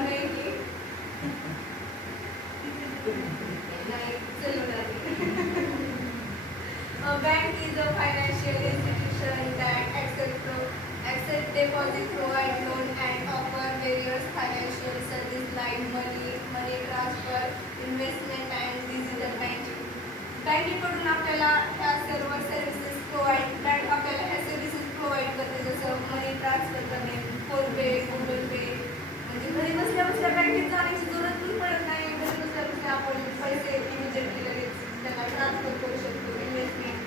नहीं A bank is a financial institution that accept deposit, provide loan, and offer various financial services like money transfer, investment, and digital banking. बँकेकडून आपल्याला ह्या सर्व services bank आपल्याला ह्या services provide करते, जसं मनी ट्रान्सफर करणे, फोनपे, गुगल पे. म्हणजे घरी बसल्या बसल्या बँकेत जाण्याची जरूरत पण पडत नाही. घरी बसल्या बसल्या आपण पैसे इमिजिएटली लगेच त्यांना ट्रान्सफर करू शकतो. इन्व्हेस्टमेंट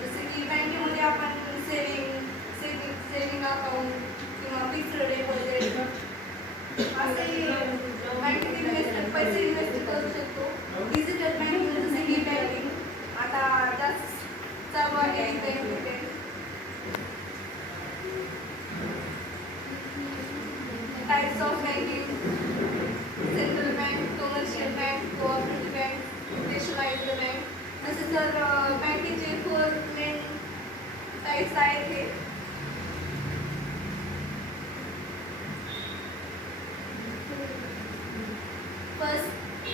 जसं की बँकेमध्ये आपण सेविंग अकाउंट किंवा फिक्स्ड डिपॉझिट असे बँकेत पैसे इन्व्हेस्ट करू शकतो. डिजिटल बँकिंग जसं की बँकिंग आता जास्त चालू आहे. Types of banking: central bank, commercial bank, cooperative bank, specialised bank. तसेच तर बँकेचे 4 मेन टाइप्स आहेत हे.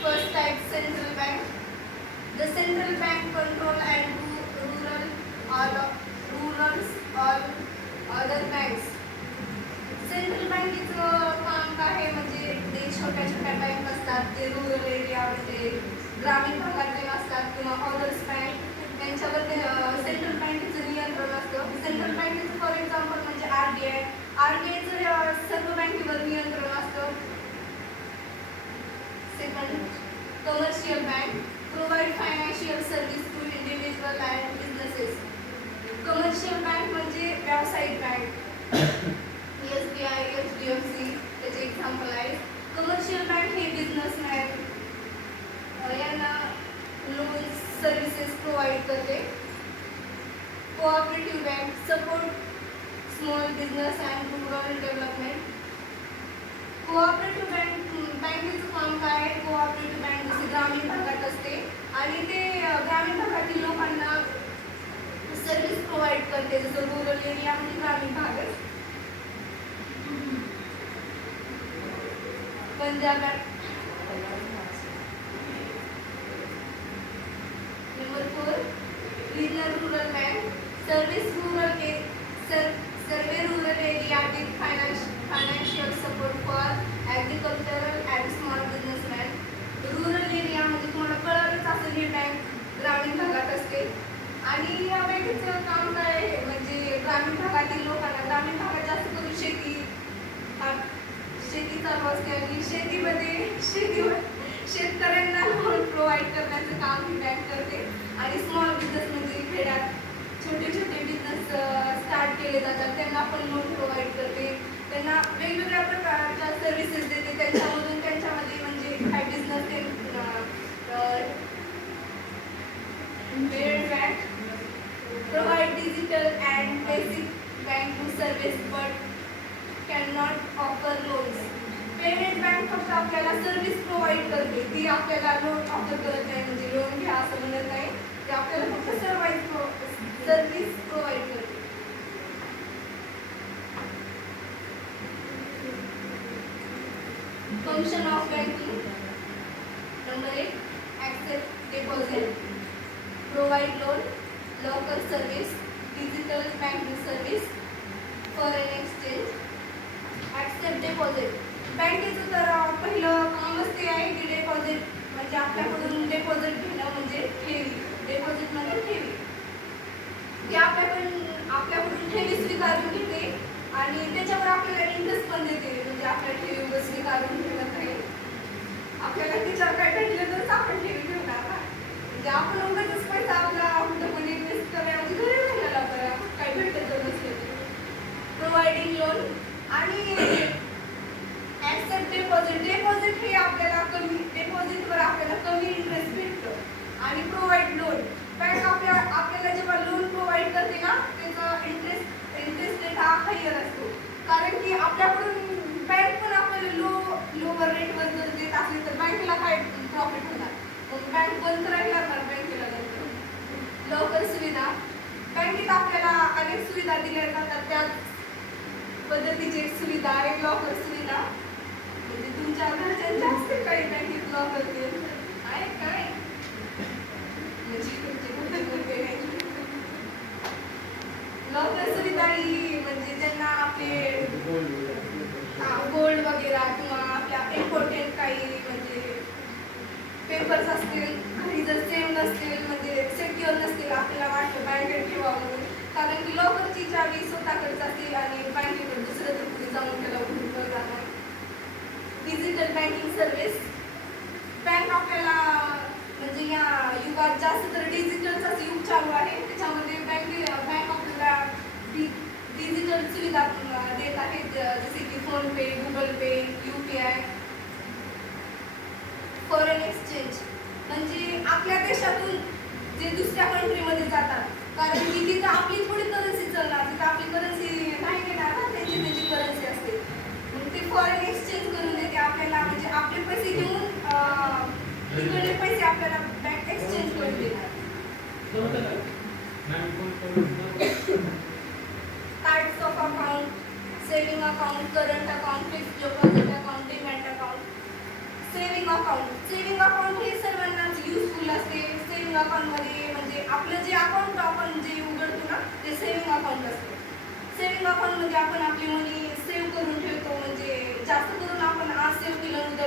First type, central bank. The central bank control and all other banks. Central बँकेचं काम काय आहे म्हणजे ते छोट्या छोट्या बँक असतात, ते रुरल एरियामध्ये ग्रामीण भागातले असतात किंवा अदर्स बँक, त्यांच्यावर ते सेंट्रल बँकेचं नियंत्रण असतं. सेंट्रल बँकेचं फॉर एक्झाम्पल म्हणजे आरबीआयचं सर्व बँकेवर नियंत्रण असतं. Second, commercial bank provide financial service to individual and businesses. Commercial bank म्हणजे व्यावसायिक बँक, SBI, HDFC त्याचे एक्झाम्पल आहे. कमर्शियल बँक हे बिझनेसमॅन यांना लोन सर्व्हिसेस प्रोव्हाइड करते. Cooperative bank support small business and rural development. Cooperative बँकेचं काम काय आहे? कोऑपरेटिव्ह बँक जसे ग्रामीण भागात असते आणि ते ग्रामीण भागातील लोकांना सर्व्हिस प्रोव्हाइड करते, जसं रुरल एरिया म्हणजे ग्रामीण भाग आहे. Punjab number 4, regional rural bank service survey rural area with financial support for agricultural and small businessman. Rural area म्हणजे तुम्हाला कळलंच असेल, ही बँक ग्रामीण भागात असते आणि या बँकेचं काम काय आहे म्हणजे ग्रामीण भागातील लोकांना, ग्रामीण भागात जास्त करून शेती चालू असते आणि शेतकऱ्यांना लोन प्रोव्हाइड करण्याचं काम ही बँक करते. आणि स्मॉल बिझनेस म्हणजे खेड्यात छोटे बिझनेस स्टार्ट केले जातात, त्यांना पण लोन प्रोव्हाइड करते. त्यांना वेगवेगळ्या प्रकारच्या सर्व्हिसेस देते. त्यांच्यामधून त्यांच्यामध्ये म्हणजे काय business bank provide digital and basic banking service but can not offer loans. Payment bank फक्त आपल्याला सर्व्हिस प्रोव्हाइड करते, ती आपल्याला लोन ऑफर करत नाही, म्हणजे लोन घ्या असं म्हणत नाही. ते आपल्याला फक्त सर्व्हिस प्रोव्हाइड करते. Function of banking. Number 1, accept deposit, provide loan, locker service, digital banking service, foreign exchange. Accept deposit बँकेचं तर पहिलं कामच ते आहे की डिपॉझिट म्हणजे आपल्याकडून डिपॉझिट घेणं म्हणजे ठेवी. डिपॉझिट म्हणजे ठेवी. ती आपल्याकडून ठेवी स्वीकारून घेते आणि त्याच्यावर आपल्याला इंटरेस्ट पण देते. म्हणजे आपल्या ठेवी स्वीकारून ठेवत नाही, आपल्याला त्याच्यावर काय भेटलं तरच आपण ठेवी ठेवणार ना. म्हणजे आपण उगाचच पैसा आपला कुठं पण इन्व्हेस्ट करूया म्हणजे घरी राहायला करा, काय भेटत नसते. प्रोव्हाइडिंग लोन आणि ॲक्सेप्ट डिपॉझिट हे आपल्याला डिपॉझिटवर आपल्याला कमी इंटरेस्ट भेटतो. आणि प्रोव्हाइड लोन बँक आपल्याला जेव्हा लोन प्रोव्हाइड करते ना, त्याचा इंटरेस्ट रेट हा हायर असतो, कारण की आपल्याकडून बँक पण आपल्याला लोवर रेटवर जर देत असली तर बँकेला काय प्रॉफिट होणार, मग बँक बंद करायला लागणार बँकेला. नंतर लॉकर सुविधा बँकेत आपल्याला अनेक सुविधा दिल्या जातात, त्याच पद्धतीची सुविधा आहे लॉकर सुविधा. म्हणजे तुमच्या घरच्यांच्या असते काही बँकेत लॉकर ते आहे काय म्हणजे तुमचे कुठे लॉकर सुविधा ही म्हणजे ज्यांना आपले गोल्ड वगैरे किंवा आपल्या इम्पॉर्टंट काही म्हणजे पेपर्स असतील काही जर सेम नसतील म्हणजे सिक्युअर नसतील आपल्याला वाटतं बँकेत ठेवा म्हणून कारण की लॉकरची चावी स्वतःकडेच असतील आणि बँकेकडे दुसरं तर कुठे जाऊन त्याला उघडून करणार नाही. डिजिटल बँकिंग सर्व्हिस बँक आपल्याला म्हणजे या युगात जास्त तर डिजिटलचाच युग चालू आहे त्याच्यामध्ये बँक आपल्याला डिजिटल सुविधा देत आहेत जसे की फोनपे गुगल पे UPI. फॉरेन एक्सचेंज म्हणजे आपल्या देशातून जे दुसऱ्या कंट्रीमध्ये जातात कारण की तिथं आपली थोडी करन्सी चालणार तिथं आपली करन्सी नाही घेणार ना त्यांची करन्सी असते मग ते फॉरेन एक्सचेंज करून देते आपल्याला म्हणजे आपले पैसे घेऊन तिकडले पैसे आपल्याला बँक एक्सचेंज करून देतात. Types of account saving account current account fixed deposit account demat account. Saving account हे सर्वांनाच युजफुल असते. सेविंग अकाउंटमध्ये म्हणजे आपलं जे अकाउंट आपण जे उघडतो ना ते सेविंग अकाउंट असते. सेविंग अकाउंट म्हणजे आपण आपली मनी सेव्ह करून ठेवतो म्हणजे जास्त करून आपण आज सेव्ह केलं उद्या